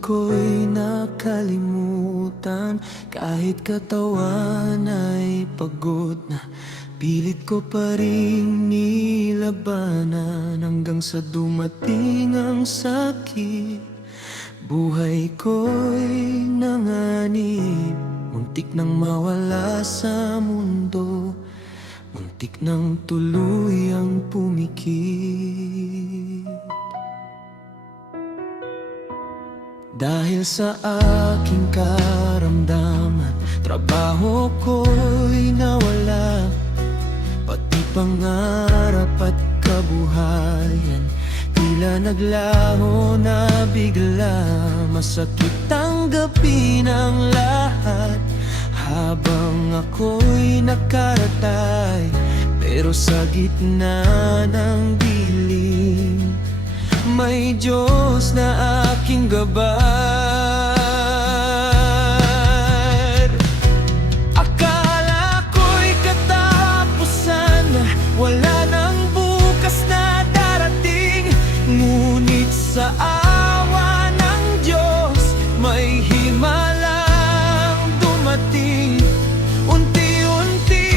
ko'y nakalimutan, kahit katawan ay pagod na. Pilit ko pa ring nilabanan hanggang sa dumating ang sakit. Buhay ko'y nanganib, muntik nang mawala sa mundo, muntik nang tuluyang pumikit. Dahil sa aking karamdaman, trabaho ko'y nawala, pati pangarap at kabuhayan tila naglaho na bigla. Masakit tanggapin ang lahat habang ako'y nakaratay, pero sa gitna ng dilim may Diyos na aking gabay. Akala ko'y katapusan, wala nang bukas na darating. Ngunit sa awa ng Diyos, may himalang dumating. Unti-unti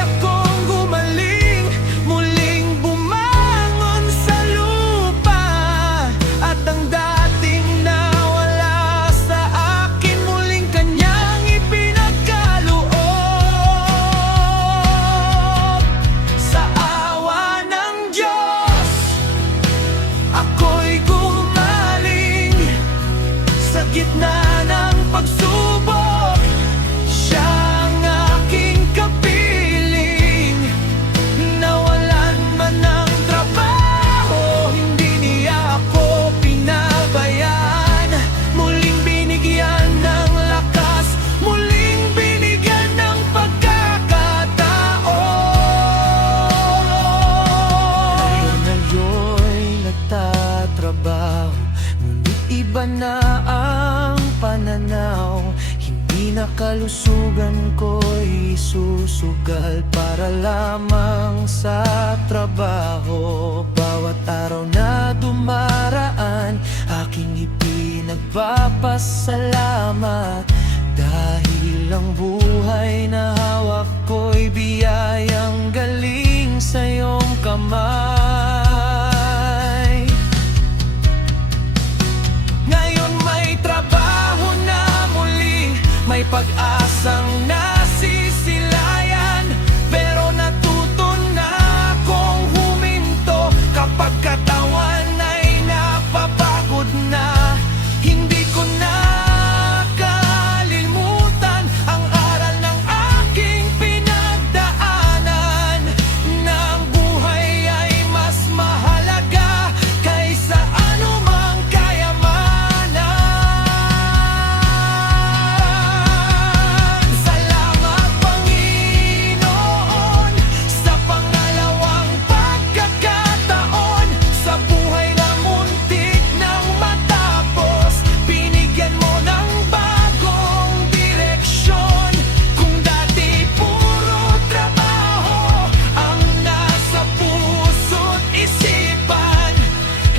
akong gumaling, muling bumangon sa lupa. At ang dating nawala sa akin, muling kanyang ipinagkaloob. Sa awa ng Diyos, ako'y gumaling. Sa gitna ng pagsubok, siya ang aking kapiling. Nawalan man ng trabaho, hindi niya ako pinabayaan. Muling binigyan ng lakas, muling binigyan ng pagkakataon. Ngayon'y nagtatrabaho, ngunit iba na ang pananaw. Hindi na kalusugan ko'y susugal para lamang sa trabaho. Bawat araw na dumaraan, aking ipinagpapasalamat, dahil ang buhay na hawak ko'y biyayang galing sa iyong kamay. Ngayon may trabaho na muli, may pag-asang nasisilayan, pero natuto na akong huminto kapag katawan ay napapagod na. Hindi ko na kalimutan ang aral ng aking pinagdaanan, na ang buhay ay mas mahalaga kaysa anumang kayamanan. Salamat Panginoon sa pangalawang pagkakataon, sa buhay na muntik nang matapos. Binigyan mo ng bagong direksyon. Kung dati puro trabaho ang nasa puso't isipan,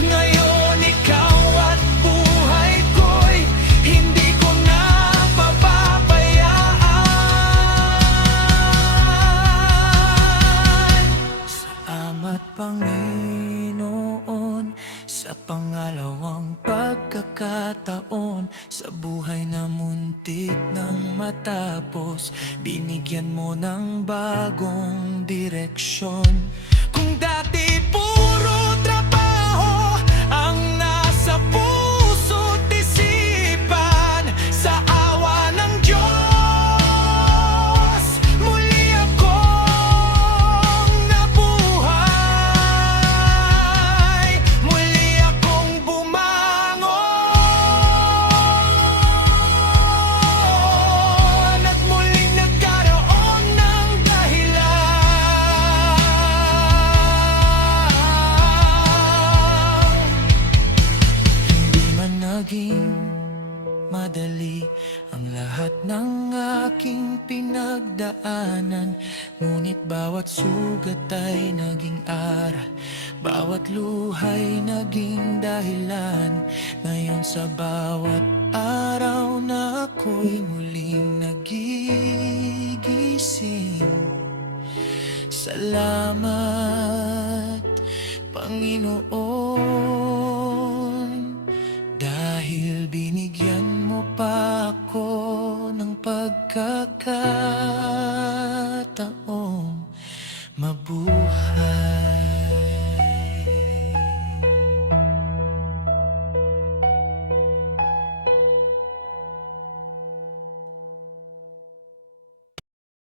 ngayon ikaw at buhay ko'y hindi ko na papabayaan. Salamat Panginoon sa pangalawang pagkakataon, sa buhay na muntik nang matapos. Binigyan mo ng bagong direksyon. Kung dati puro trabaho ang nasa puso't isipan, sa awa ng Diyos, muli akong nabuhay, muli akong bumangon, at muling nagkaroon ng dahilan aking pinagdaanan, ngunit bawat sugat ay naging aral, bawat luhay naging dahilan. Ngayon sa bawat araw na ako'y muling nagigising, salamat Panginoon, dahil binigyan mo pa ako ng pagkakataong mabuhay.